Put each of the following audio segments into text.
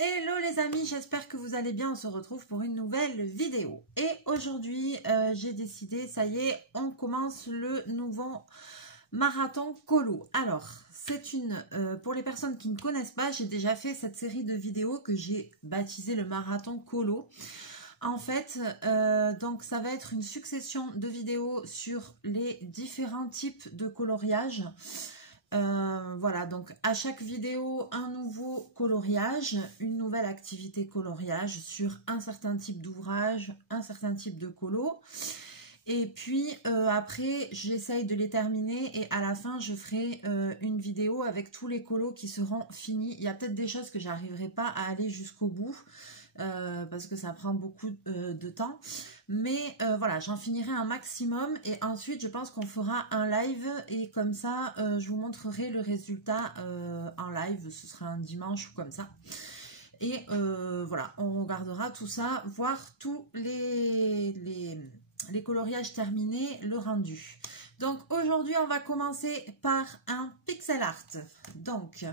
Hello les amis, j'espère que vous allez bien, on se retrouve pour une nouvelle vidéo. Et aujourd'hui, j'ai décidé, ça y est, on commence le nouveau marathon colo. Alors, c'est pour les personnes qui ne connaissent pas, j'ai déjà fait cette série de vidéos que j'ai baptisé le marathon colo. En fait, donc ça va être une succession de vidéos sur les différents types de coloriage. Voilà, donc à chaque vidéo, un nouveau coloriage, une nouvelle activité coloriage sur un certain type d'ouvrage, un certain type de colo. Et puis après, j'essaye de les terminer et à la fin, je ferai une vidéo avec tous les colos qui seront finis. Il y a peut-être des choses que j'arriverai pas à aller jusqu'au bout. Parce que ça prend beaucoup de temps, mais voilà, j'en finirai un maximum et ensuite je pense qu'on fera un live et comme ça je vous montrerai le résultat en live, ce sera un dimanche ou comme ça, et voilà, on regardera tout ça, voir tous les coloriages terminés, le rendu. Donc aujourd'hui on va commencer par un pixel art. Donc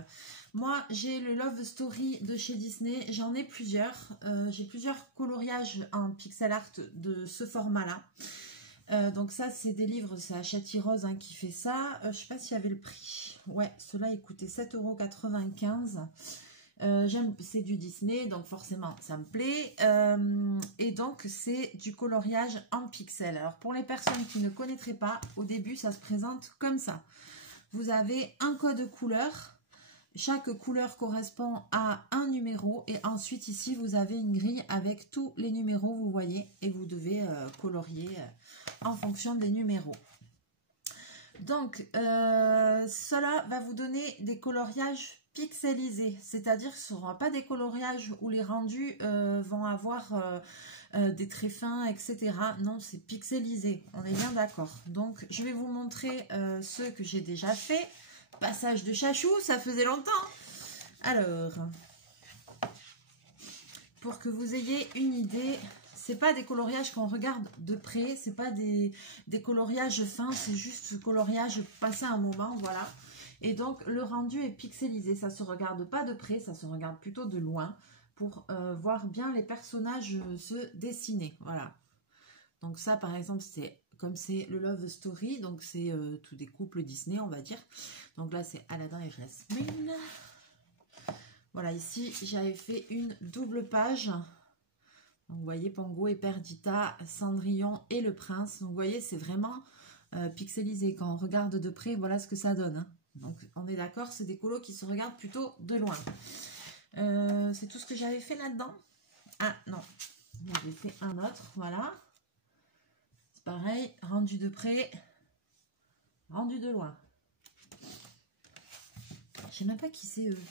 moi j'ai le Love Story de chez Disney, j'en ai plusieurs, j'ai plusieurs coloriages en pixel art de ce format là. Donc ça c'est des livres, c'est Hachette Rose hein, qui fait ça, je sais pas s'il y avait le prix, ouais cela il coûtait 7,95 €. C'est du Disney, donc forcément ça me plaît, et donc c'est du coloriage en pixels. Alors pour les personnes qui ne connaîtraient pas, au début ça se présente comme ça. Vous avez un code couleur, chaque couleur correspond à un numéro et ensuite ici vous avez une grille avec tous les numéros, vous voyez, et vous devez colorier en fonction des numéros. Donc cela va vous donner des coloriages pixelisés, c'est-à-dire que ce ne sera pas des coloriages où les rendus vont avoir des traits fins, etc. Non, c'est pixelisé, on est bien d'accord. Donc je vais vous montrer ceux que j'ai déjà fait. Passage de chachou, ça faisait longtemps. Alors, pour que vous ayez une idée, c'est pas des coloriages qu'on regarde de près, c'est pas des coloriages fins, c'est juste coloriage passé un moment, voilà. Et donc le rendu est pixelisé, ça se regarde pas de près, ça se regarde plutôt de loin pour voir bien les personnages se dessiner, voilà. Donc ça par exemple c'est comme c'est le Love Story, donc c'est tous des couples Disney on va dire. Donc là c'est Aladdin et Jasmine. Voilà, ici j'avais fait une double page. Donc, vous voyez Pongo et Perdita, Cendrillon et le prince. Donc vous voyez c'est vraiment pixelisé. Quand on regarde de près, voilà ce que ça donne. Hein. Donc on est d'accord, c'est des colos qui se regardent plutôt de loin. C'est tout ce que j'avais fait là-dedans. Ah non, j'avais fait un autre, voilà. C'est pareil, rendu de près, rendu de loin. Je sais même pas qui c'est eux.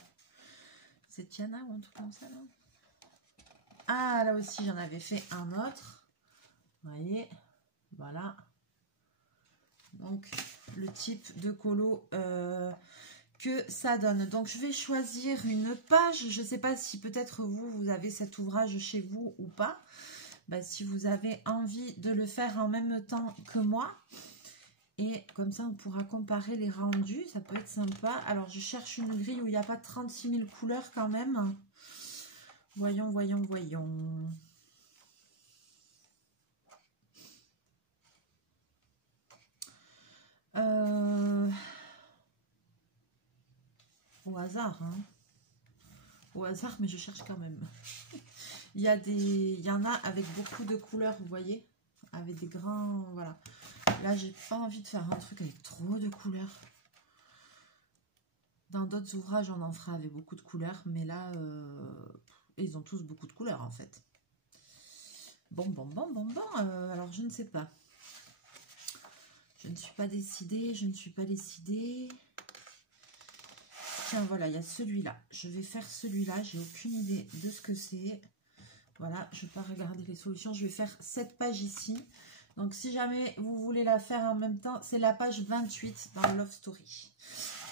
C'est Tiana ou un truc comme ça là. Ah là aussi j'en avais fait un autre. Vous voyez, voilà. Donc le type de colo que ça donne. Donc je vais choisir une page. Je ne sais pas si peut-être vous avez cet ouvrage chez vous ou pas. Ben, si vous avez envie de le faire en même temps que moi. Et comme ça, on pourra comparer les rendus. Ça peut être sympa. Alors, je cherche une grille où il n'y a pas 36 000 couleurs quand même. Voyons, voyons, voyons. Au hasard, hein. Au hasard, mais je cherche quand même. Il y en a avec beaucoup de couleurs, vous voyez. Avec des grands... Voilà. Là, j'ai pas envie de faire un truc avec trop de couleurs. Dans d'autres ouvrages, on en fera avec beaucoup de couleurs. Mais là, ils ont tous beaucoup de couleurs, en fait. Bon. Alors, je ne sais pas. Je ne suis pas décidée. Tiens, voilà, il y a celui-là. Je vais faire celui-là. J'ai aucune idée de ce que c'est. Voilà, je ne vais pas regarder les solutions. Je vais faire cette page ici. Donc, si jamais vous voulez la faire en même temps, c'est la page 28 dans le Love Story.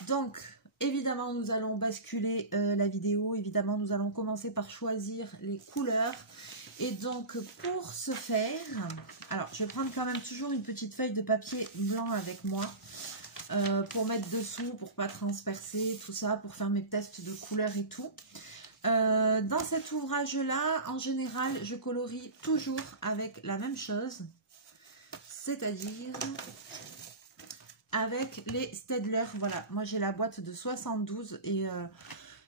Donc, évidemment, nous allons basculer la vidéo. Évidemment, nous allons commencer par choisir les couleurs. Et donc, pour ce faire, alors, je vais prendre quand même toujours une petite feuille de papier blanc avec moi pour mettre dessous, pour pas transpercer, tout ça, pour faire mes tests de couleurs et tout. Dans cet ouvrage-là, en général, je colorie toujours avec la même chose, c'est-à-dire avec les Staedtler. Voilà, moi j'ai la boîte de 72 et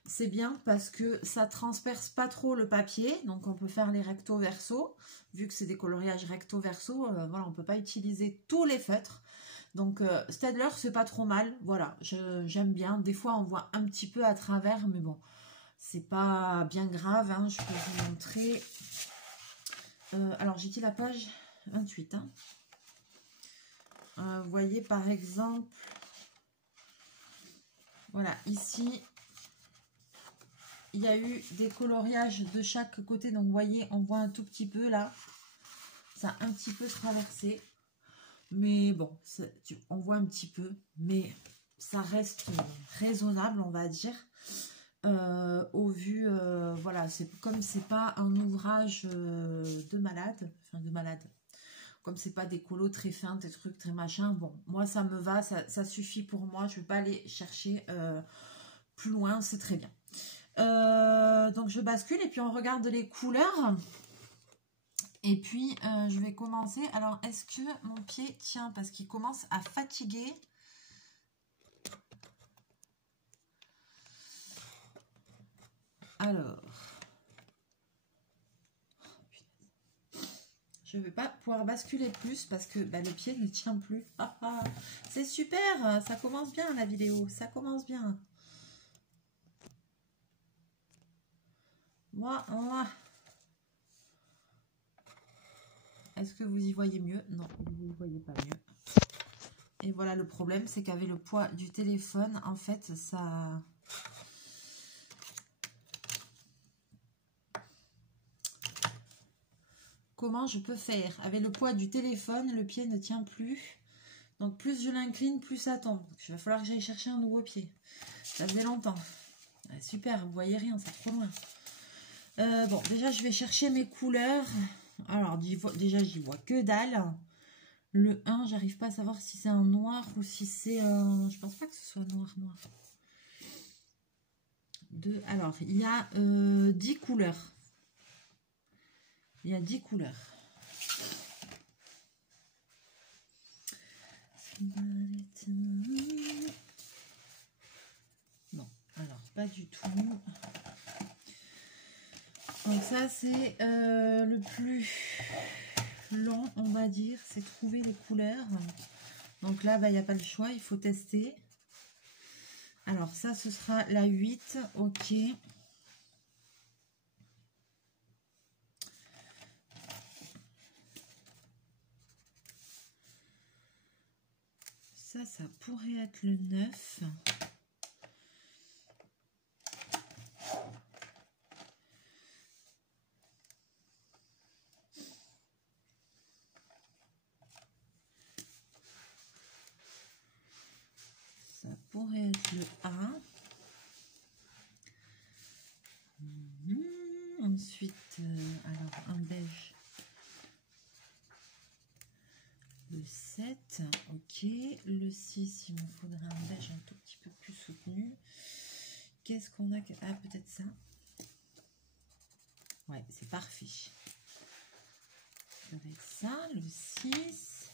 c'est bien parce que ça transperce pas trop le papier, donc on peut faire les recto verso, vu que c'est des coloriages recto verso, voilà, on peut pas utiliser tous les feutres. Donc Staedtler c'est pas trop mal, voilà, j'aime bien. Des fois on voit un petit peu à travers, mais bon, c'est pas bien grave, hein. Je peux vous montrer. Alors j'ai dit la page 28, hein. Vous voyez par exemple, voilà, ici il y a eu des coloriages de chaque côté, donc vous voyez, on voit un tout petit peu là, ça a un petit peu traversé, mais bon, on voit un petit peu, mais ça reste raisonnable, on va dire, au vu, voilà, c'est comme c'est pas un ouvrage de malade, enfin de malade, comme c'est pas des colos très fins, des trucs très machin, bon, moi ça me va, ça suffit pour moi, je vais pas aller chercher plus loin, c'est très bien. Donc je bascule et puis on regarde les couleurs. Et puis je vais commencer. Alors est-ce que mon pied tient parce qu'il commence à fatiguer? Alors je ne vais pas pouvoir basculer plus parce que bah, le pied ne tient plus. C'est super, ça commence bien la vidéo, ça commence bien. Moi. Est-ce que vous y voyez mieux? Non, vous n'y voyez pas mieux. Et voilà, le problème, c'est qu'avec le poids du téléphone, en fait, ça... Comment je peux faire? Avec le poids du téléphone, le pied ne tient plus. Donc, plus je l'incline, plus ça tombe. Donc, il va falloir que j'aille chercher un nouveau pied. Ça faisait longtemps. Ouais, super, vous voyez rien, c'est trop loin. Bon, déjà, je vais chercher mes couleurs. Alors, déjà, j'y vois que dalle. Le 1, j'arrive pas à savoir si c'est un noir ou si c'est... je pense pas que ce soit noir. 2. Alors, il y a 10 couleurs. Il y a 10 couleurs. Non, alors, pas du tout. Donc ça, c'est le plus long, on va dire, c'est trouver les couleurs. Donc là, bah, il n'y a pas le choix, il faut tester. Alors ça, ce sera la 8, ok. Ça pourrait être le 9. Ça pourrait être le A. Ensuite, alors un beige. Le 7, ok. Le 6, il me faudrait un beige un tout petit peu plus soutenu. Qu'est-ce qu'on a que... Ah, peut-être ça. Ouais, c'est parfait. Avec ça, le 6.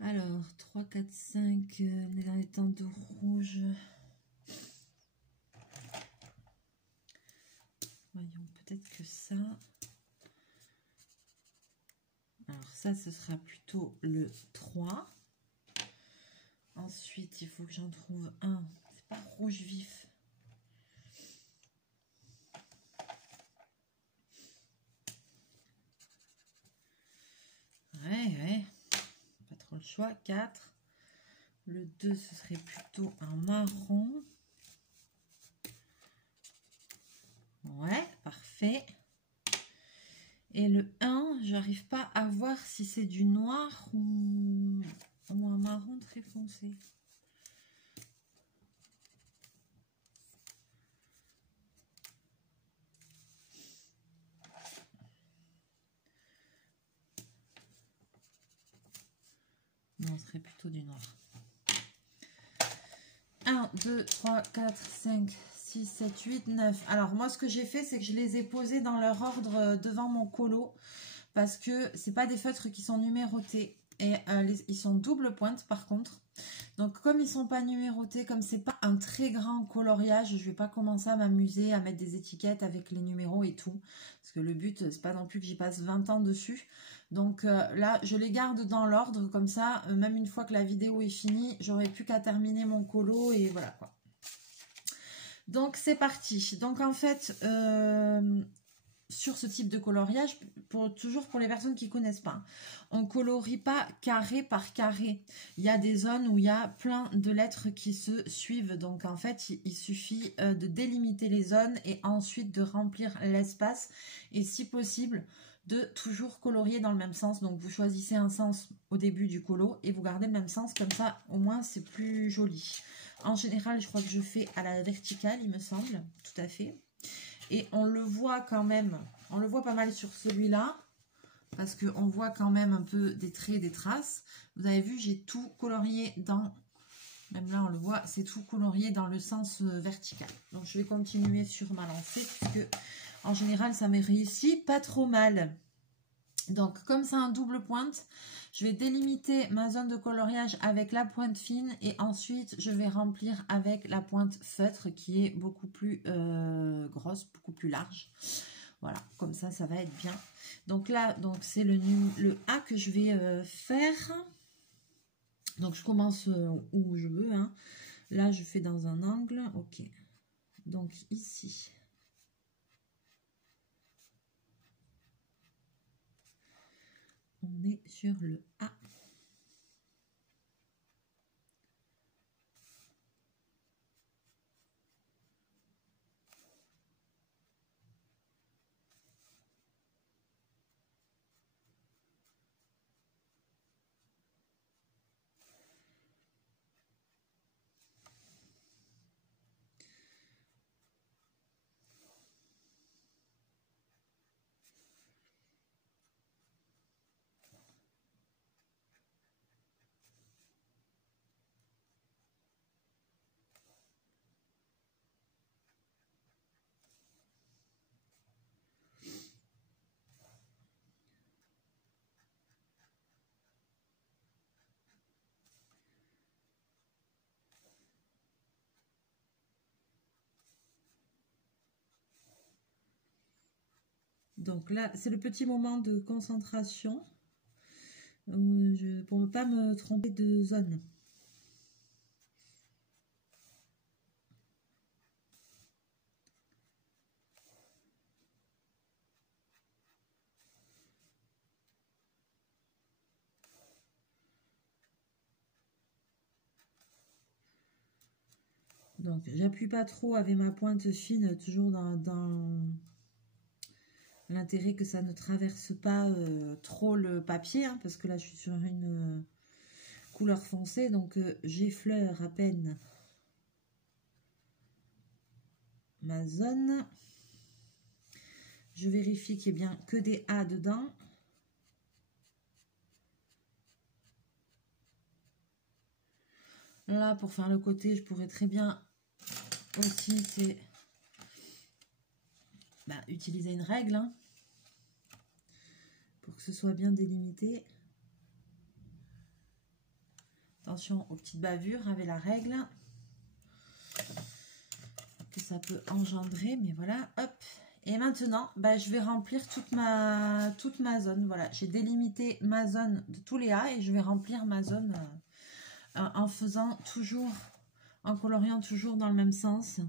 Alors, 3, 4, 5, on est dans les teintes de rouge. Voyons, peut-être que ça. Alors ça, ce sera plutôt le 3. Ensuite, il faut que j'en trouve un. C'est pas rouge vif. Ouais. Pas trop le choix. 4. Le 2, ce serait plutôt un marron. Ouais, parfait. Et le 1, j'arrive pas à voir si c'est du noir ou un marron très foncé. Non, ce serait plutôt du noir. 1, 2, 3, 4, 5, 6, 7, 8, 9. Alors moi ce que j'ai fait, c'est que je les ai posés dans leur ordre devant mon colo. Parce que c'est pas des feutres qui sont numérotés. Et ils sont double pointe par contre. Donc comme ils sont pas numérotés, comme c'est pas un très grand coloriage, je vais pas commencer à m'amuser à mettre des étiquettes avec les numéros et tout. Parce que le but, c'est pas non plus que j'y passe 20 ans dessus. Donc là, je les garde dans l'ordre. Comme ça, même une fois que la vidéo est finie, j'aurai plus qu'à terminer mon colo et voilà quoi. Donc c'est parti. Donc en fait, sur ce type de coloriage, toujours pour les personnes qui ne connaissent pas, on colorie pas carré par carré. Il y a des zones où il y a plein de lettres qui se suivent. Donc en fait, il suffit de délimiter les zones et ensuite de remplir l'espace. Et si possible, de toujours colorier dans le même sens. Donc vous choisissez un sens au début du colo et vous gardez le même sens. Comme ça, au moins, c'est plus joli. En général, je crois que je fais à la verticale, il me semble. Tout à fait. Et on le voit quand même, on le voit pas mal sur celui-là, parce qu'on voit quand même un peu des traits, des traces. Vous avez vu, j'ai tout colorié dans, même là on le voit, c'est tout colorié dans le sens vertical. Donc je vais continuer sur ma lancée, puisque en général ça me réussit pas trop mal. Donc comme c'est un double pointe, je vais délimiter ma zone de coloriage avec la pointe fine et ensuite je vais remplir avec la pointe feutre qui est beaucoup plus grosse, beaucoup plus large. Voilà, comme ça, ça va être bien. Donc là, c'est le A que je vais faire. Donc je commence où je veux, hein. Là, je fais dans un angle. Ok. Donc ici. On est sur le A. Donc là, c'est le petit moment de concentration pour ne pas me tromper de zone. Donc, j'appuie pas trop avec ma pointe fine, toujours dans l'intérêt que ça ne traverse pas trop le papier, hein, parce que là, je suis sur une couleur foncée, donc j'effleure à peine ma zone. Je vérifie qu'il n'y ait bien que des A dedans. Là, pour faire le côté, je pourrais très bien aussi utiliser une règle, hein, pour que ce soit bien délimité. Attention aux petites bavures avec la règle que ça peut engendrer, mais voilà, hop. Et maintenant, je vais remplir toute ma zone. Voilà, j'ai délimité ma zone de tous les A et je vais remplir ma zone en faisant toujours, en coloriant toujours dans le même sens.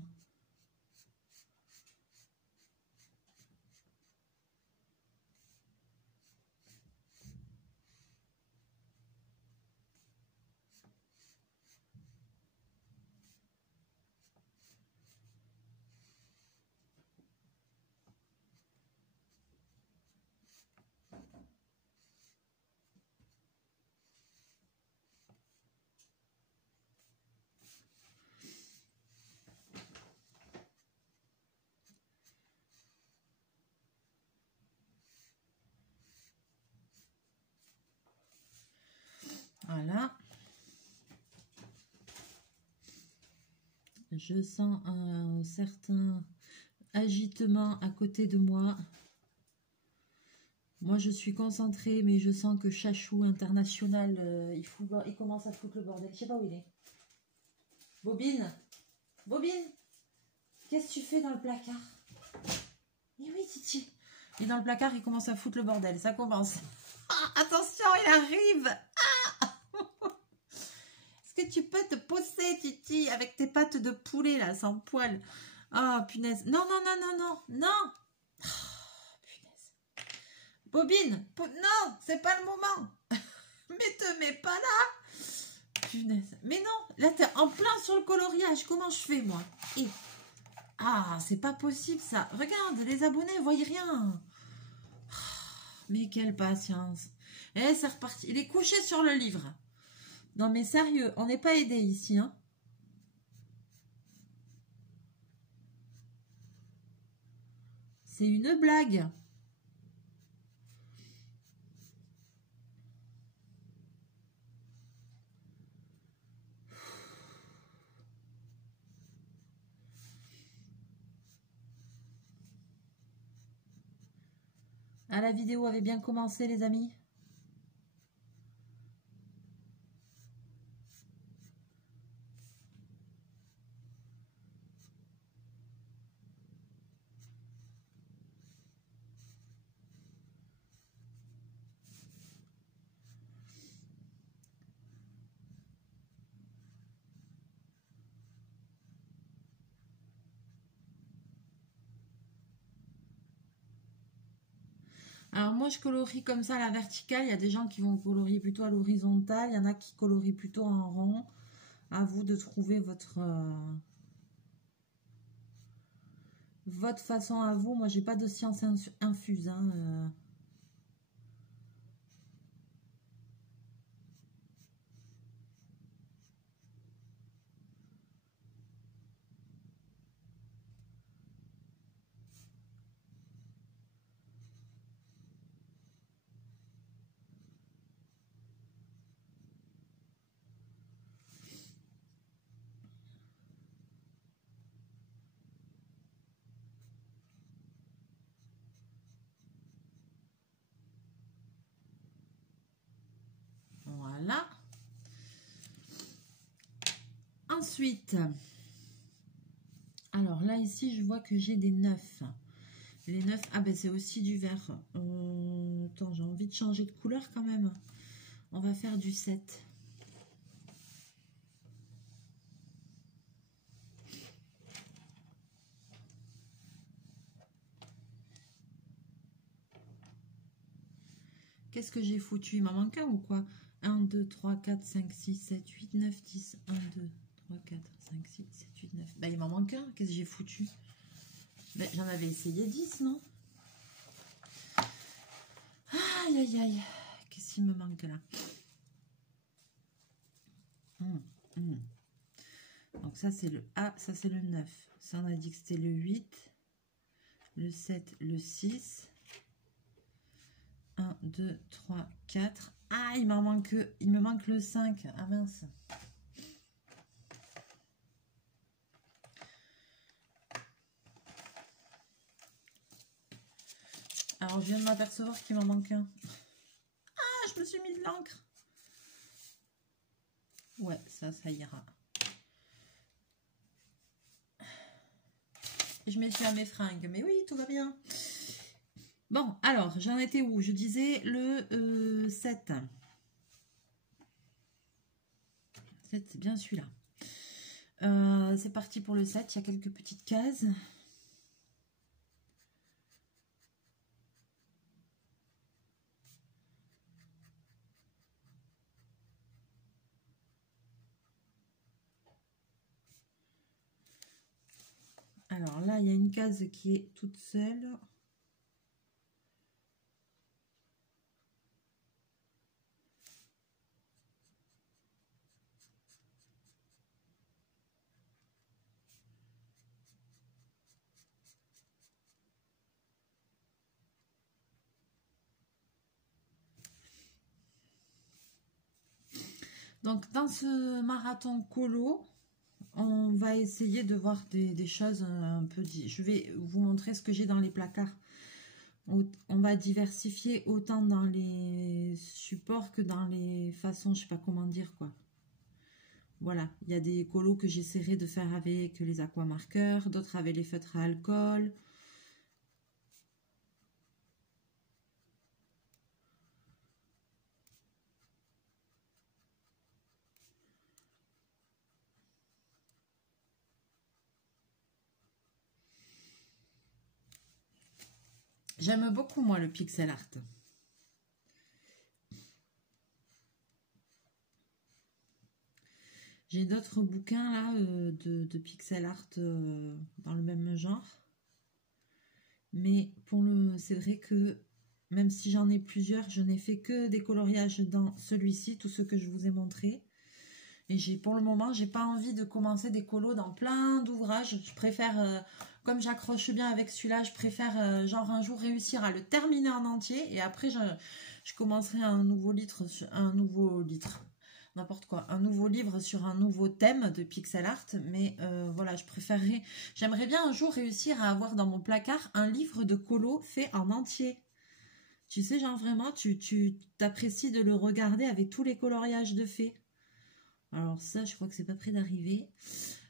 Je sens un certain agitement à côté de moi. Moi, je suis concentrée, mais je sens que Chachou International, il commence à foutre le bordel. Je sais pas où il est. Bobine, Bobine, qu'est-ce que tu fais dans le placard? Eh oui, Titi. Il est dans le placard, il commence à foutre le bordel. Ça commence. Ah, attention, il arrive. Ah. Est-ce que tu peux te pousser, Titi, avec tes pattes de poulet, là, sans poil? Ah, punaise. Non, non, non, non, non, non. Oh, punaise. Bobine, non, c'est pas le moment. Mais te mets pas là. Punaise. Mais non, là, t'es en plein sur le coloriage. Comment je fais, moi? Et... Ah, c'est pas possible, ça. Regarde, les abonnés, ne voient rien. Mais quelle patience. Eh, c'est reparti. Il est couché sur le livre. Non, mais sérieux, on n'est pas aidé ici, hein. C'est une blague. Ah, la vidéo avait bien commencé, les amis. Alors moi, je colorie comme ça à la verticale. Il y a des gens qui vont colorier plutôt à l'horizontale. Il y en a qui colorient plutôt en rond. À vous de trouver votre façon à vous. Moi, j'ai pas de science infuse, hein. Voilà. Ensuite, alors là, ici, je vois que j'ai des 9. Les 9, ah ben c'est aussi du vert. Attends, j'ai envie de changer de couleur quand même. On va faire du 7. Qu'est-ce que j'ai foutu? Il m'en manque un ou quoi? 1, 2, 3, 4, 5, 6, 7, 8, 9, 10. 1, 2, 3, 4, 5, 6, 7, 8, 9. Bah, il m'en manque un. Qu'est-ce que j'ai foutu? Bah, j'en avais essayé 10, non? Aïe, aïe, aïe. Qu'est-ce qu'il me manque là? Donc ça, c'est le A, ça, c'est le 9. Ça, on a dit que c'était le 8, le 7, le 6. 1, 2, 3, 4. Ah, il me manque le 5. Ah mince. Alors, je viens de m'apercevoir qu'il m'en manque un. Ah, je me suis mis de l'encre. Ouais, ça ira. Je mets à mes fringues. Mais oui, tout va bien. Bon, alors, j'en étais où? Je disais le 7. 7, c'est bien celui-là. C'est parti pour le 7. Il y a quelques petites cases. Alors là, il y a une case qui est toute seule. Donc, dans ce marathon colo, on va essayer de voir des choses un peu... Je vais vous montrer ce que j'ai dans les placards. On va diversifier autant dans les supports que dans les façons, je sais pas comment dire quoi. Voilà, il y a des colos que j'essaierai de faire avec les aquamarqueurs, d'autres avec les feutres à alcool. J'aime beaucoup moi le pixel art. J'ai d'autres bouquins là de pixel art dans le même genre. Mais c'est vrai que même si j'en ai plusieurs, je n'ai fait que des coloriages dans celui-ci, tous ceux que je vous ai montrés. Et pour le moment, j'ai pas envie de commencer des colos dans plein d'ouvrages. Je préfère, comme j'accroche bien avec celui-là, je préfère genre un jour réussir à le terminer en entier. Et après, je commencerai un nouveau n'importe quoi, un nouveau livre sur un nouveau thème de pixel art. Mais voilà, j'aimerais bien un jour réussir à avoir dans mon placard un livre de colos fait en entier. Tu sais, genre vraiment, tu t'apprécies de le regarder avec tous les coloriages de fait. Alors ça, je crois que c'est pas près d'arriver.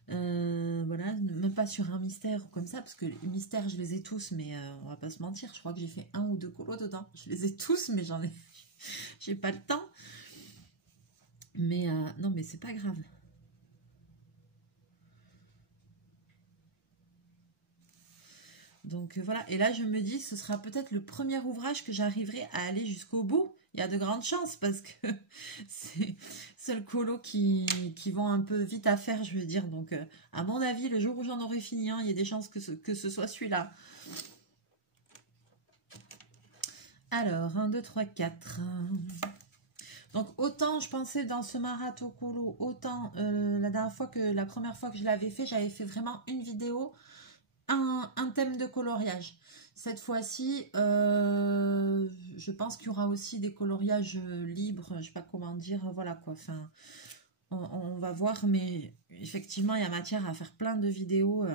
Voilà, même pas sur un mystère ou comme ça, parce que les mystères, je les ai tous, mais on va pas se mentir, je crois que j'ai fait 1 ou 2 colos dedans. Je les ai tous, mais j'ai pas le temps. Mais non, mais c'est pas grave. Donc voilà, et là je me dis, ce sera peut-être le premier ouvrage que j'arriverai à aller jusqu'au bout. Il y a de grandes chances parce que c'est le colo qui vont un peu vite à faire, je veux dire. Donc à mon avis, le jour où j'en aurai fini un, il y a des chances que ce soit celui-là. Alors, 1, 2, 3, 4. Donc autant je pensais dans ce marathon colo, autant la première fois que je l'avais fait, j'avais fait vraiment une vidéo, un thème de coloriage. Cette fois-ci, je pense qu'il y aura aussi des coloriages libres, je sais pas comment dire, voilà quoi. Enfin, on va voir, mais effectivement, il y a matière à faire plein de vidéos.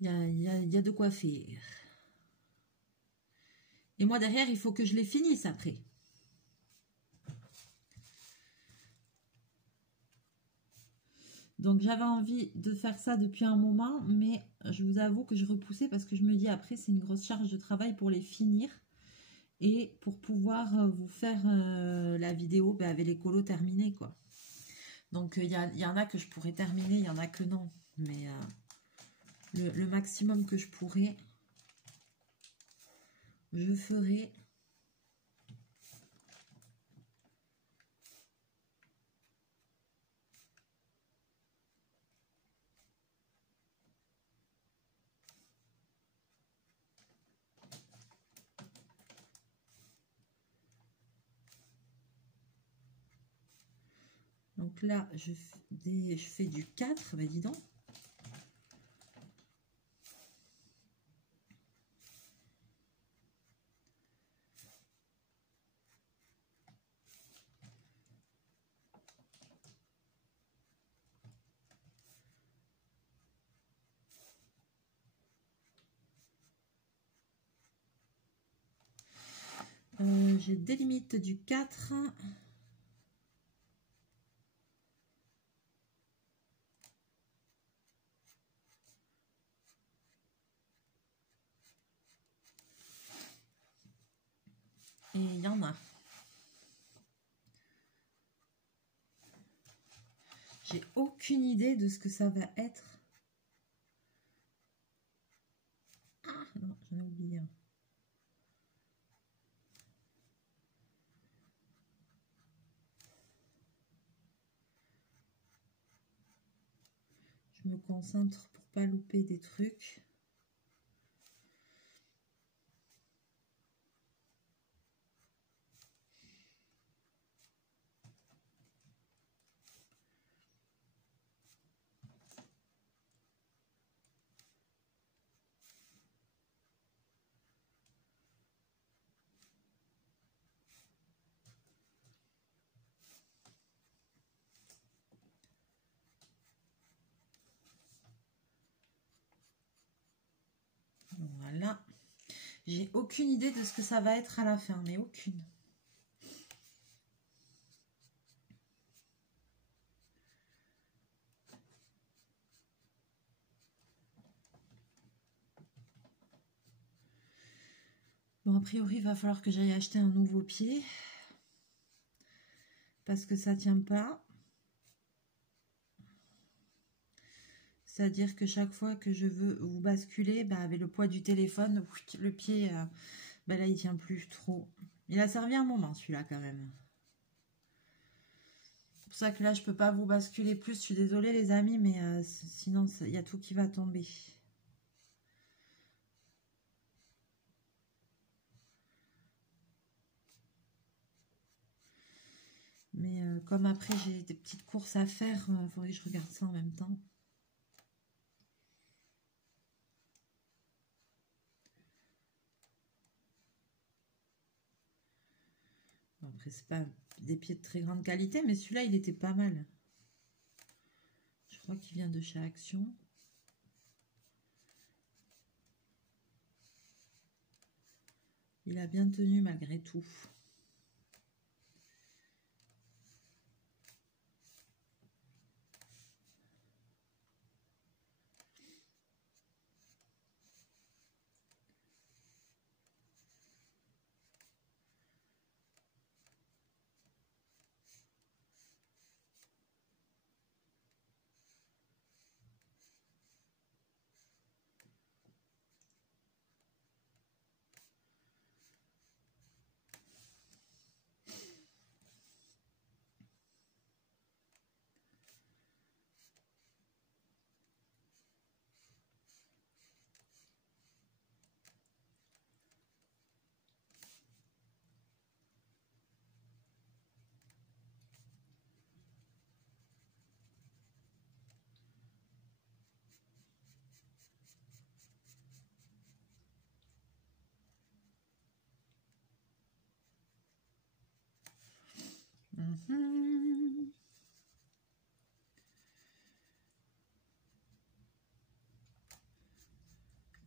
Il y a de quoi faire. Et moi, derrière, il faut que je les finisse après. Donc, j'avais envie de faire ça depuis un moment, mais je vous avoue que je repoussais parce que je me dis après, c'est une grosse charge de travail pour les finir. Et pour pouvoir vous faire la vidéo avec les colos terminés, quoi. Donc, il y en a que je pourrais terminer, il y en a que non. Mais le maximum que je pourrais, je ferai. Donc là, je fais du 4, bah dis donc. J'ai des limites du 4. Et il y en a. J'ai aucune idée de ce que ça va être. Ah non, j'en ai oublié un. Je me concentre pour pas louper des trucs. Voilà. J'ai aucune idée de ce que ça va être à la fin, mais aucune. Bon, a priori, il va falloir que j'aille acheter un nouveau pied. Parce que ça tient pas. C'est-à-dire que chaque fois que je veux vous basculer, bah, avec le poids du téléphone, le pied, bah, là, il tient plus trop. Il a servi un moment, celui-là, quand même. C'est pour ça que là, je peux pas vous basculer plus. Je suis désolée, les amis, mais sinon, il y a tout qui va tomber. Mais comme après, j'ai des petites courses à faire, il faudrait que je regarde ça en même temps. Bon, après, c'est pas des pieds de très grande qualité, mais celui-là, il était pas mal. Je crois qu'il vient de chez Action. Il a bien tenu malgré tout.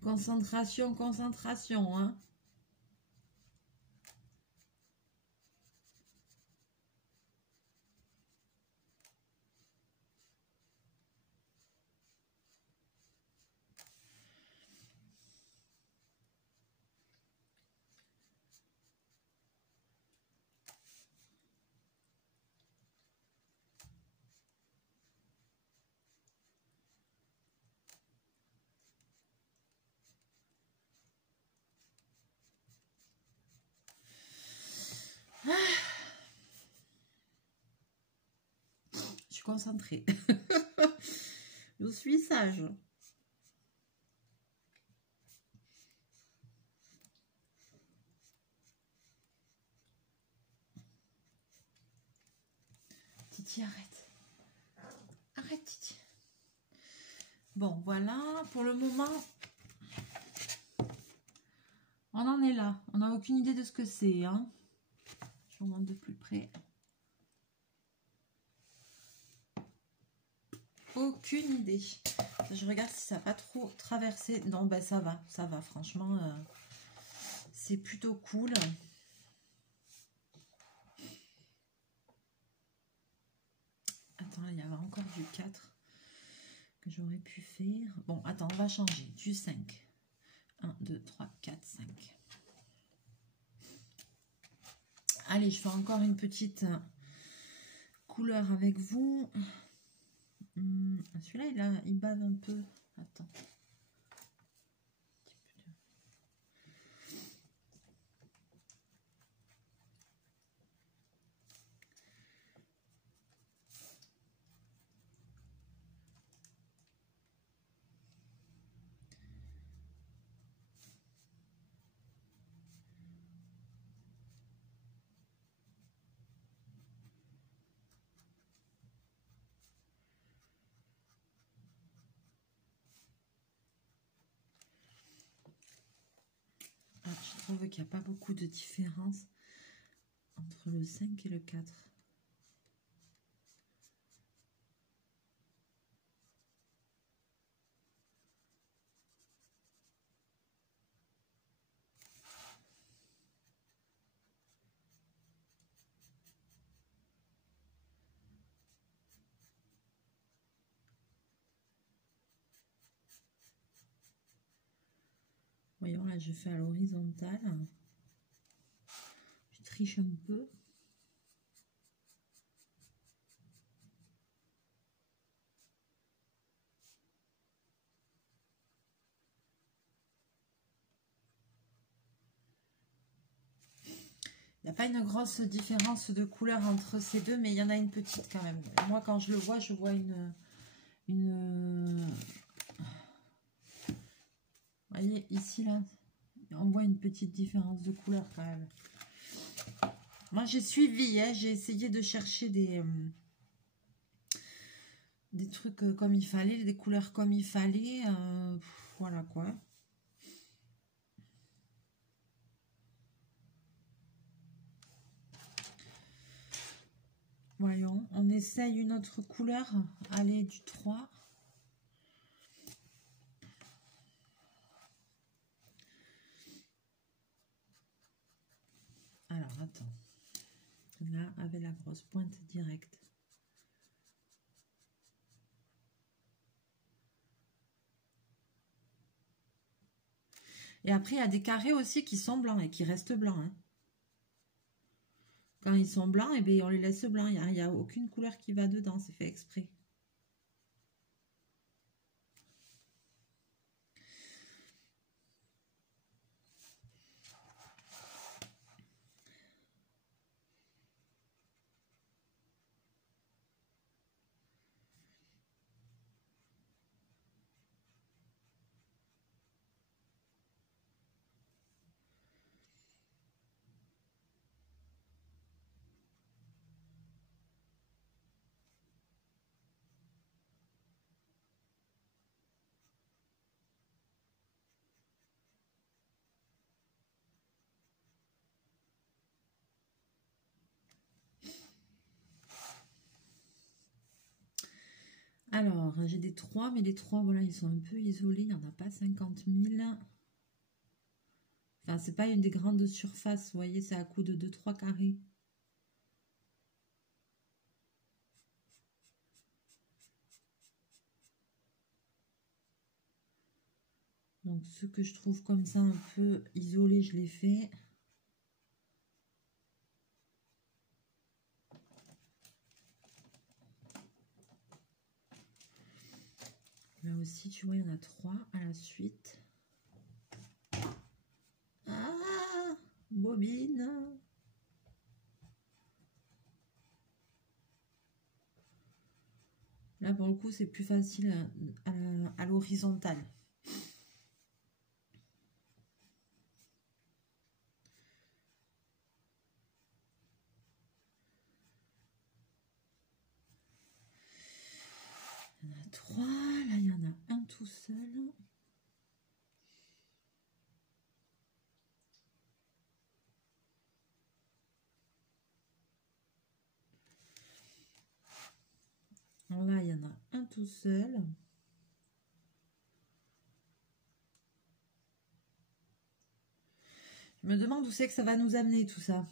Concentration, concentration, hein. Je suis concentrée. Je suis sage. Titi, arrête. Arrête, Titi. Bon, voilà. Pour le moment, on en est là. On n'a aucune idée de ce que c'est, hein. Je vous montre de plus près. Aucune idée. Je regarde si ça n'a pas trop traversé. Non, ben ça va. Franchement, c'est plutôt cool. Attends, là, il y avait encore du 4 que j'aurais pu faire. Bon, attends, on va changer. Du 5. 1, 2, 3, 4, 5. Allez, je fais encore une petite couleur avec vous. Celui-là, il bave un peu. Attends. Je trouve qu'il n'y a pas beaucoup de différence entre le 5 et le 4. Voyons, là, je fais à l'horizontale. Je triche un peu. Il n'y a pas une grosse différence de couleur entre ces deux, mais il y en a une petite quand même. Moi, quand je le vois, je vois une... Vous voyez, ici, là, on voit une petite différence de couleur quand même. Moi, j'ai suivi, hein, j'ai essayé de chercher des trucs comme il fallait, des couleurs comme il fallait. Voilà quoi. Voyons, on essaye une autre couleur. Allez, du 3. Alors, attends. Là, avec la grosse pointe directe. Et après, il y a des carrés aussi qui sont blancs et qui restent blancs. Hein. Quand ils sont blancs, eh bien, on les laisse blancs. Il n'y a aucune couleur qui va dedans, c'est fait exprès. Alors, j'ai des 3, mais les 3, voilà, ils sont un peu isolés. Il n'y en a pas 50 000. Enfin, c'est pas une des grandes surfaces. Vous voyez, c'est à coup de 2-3 carrés. Donc, ce que je trouve comme ça un peu isolé, je les fais. Là aussi, tu vois, il y en a 3 à la suite. Ah, bobine. Là, pour le coup, c'est plus facile à l'horizontale. Il y en a 3. Là, il y en a un tout seul. Là, il y en a un tout seul. Je me demande où c'est que ça va nous amener tout ça.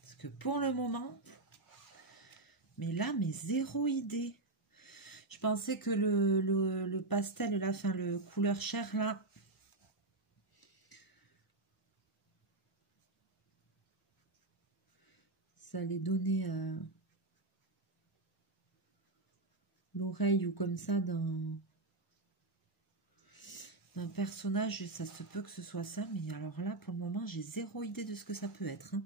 Parce que pour le moment, mais là, mais zéro idée. Je pensais que le pastel, là, enfin le couleur chair, là, ça allait donner l'oreille ou comme ça d'un personnage. Ça se peut que ce soit ça, mais alors là, pour le moment, j'ai zéro idée de ce que ça peut être. Hein.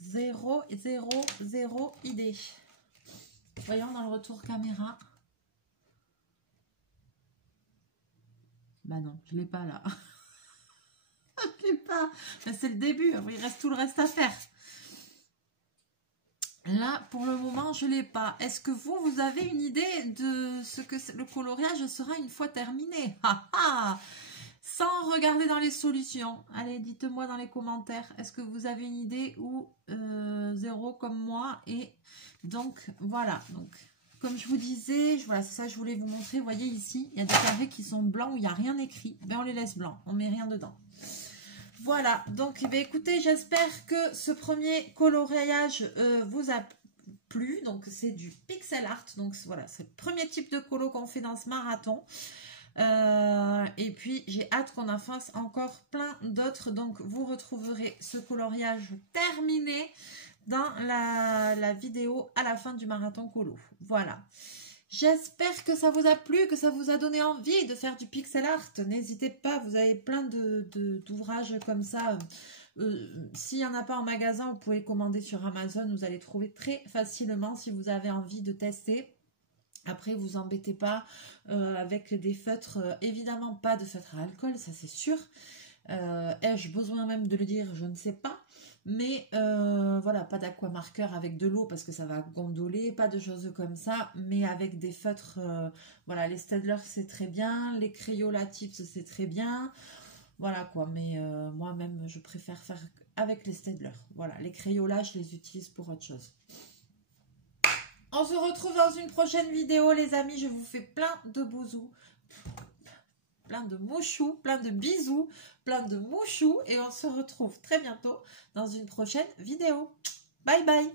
Zéro idée. Voyons dans le retour caméra. Bah non, je l'ai pas là. Je l'ai pas. C'est le début. Il reste tout le reste à faire. Là, pour le moment, je l'ai pas. Est-ce que vous avez une idée de ce que le coloriage sera une fois terminé? Ah, ah. sans regarder dans les solutions. Allez, dites-moi dans les commentaires, est-ce que vous avez une idée ou zéro comme moi? Et donc, voilà. Donc, comme je vous disais, voilà, c'est ça que je voulais vous montrer. Vous voyez ici, il y a des carrés qui sont blancs où il n'y a rien écrit. Ben, on les laisse blancs, on met rien dedans. Voilà, donc ben, écoutez, j'espère que ce premier coloriage vous a plu. Donc, c'est du pixel art. Donc, voilà, c'est le premier type de colo qu'on fait dans ce marathon. Et puis j'ai hâte qu'on en fasse encore plein d'autres, donc vous retrouverez ce coloriage terminé dans la vidéo à la fin du marathon colo. Voilà, j'espère que ça vous a plu, que ça vous a donné envie de faire du pixel art. N'hésitez pas, vous avez plein d'ouvrages comme ça. S'il n'y en a pas en magasin, vous pouvez commander sur Amazon, vous allez trouver très facilement si vous avez envie de tester. Après, vous embêtez pas avec des feutres, évidemment pas de feutre à alcool, ça c'est sûr. Ai-je besoin même de le dire? Je ne sais pas. Mais voilà, pas d'aquamarqueur avec de l'eau parce que ça va gondoler, pas de choses comme ça. Mais avec des feutres, voilà, les Staedtler c'est très bien, les Crayola Tips c'est très bien. Voilà quoi, mais moi-même je préfère faire avec les Staedtler. Voilà, les Crayola je les utilise pour autre chose. On se retrouve dans une prochaine vidéo, les amis. Je vous fais plein de bousous, plein de mouchous, plein de bisous, plein de mouchous. Et on se retrouve très bientôt dans une prochaine vidéo. Bye bye.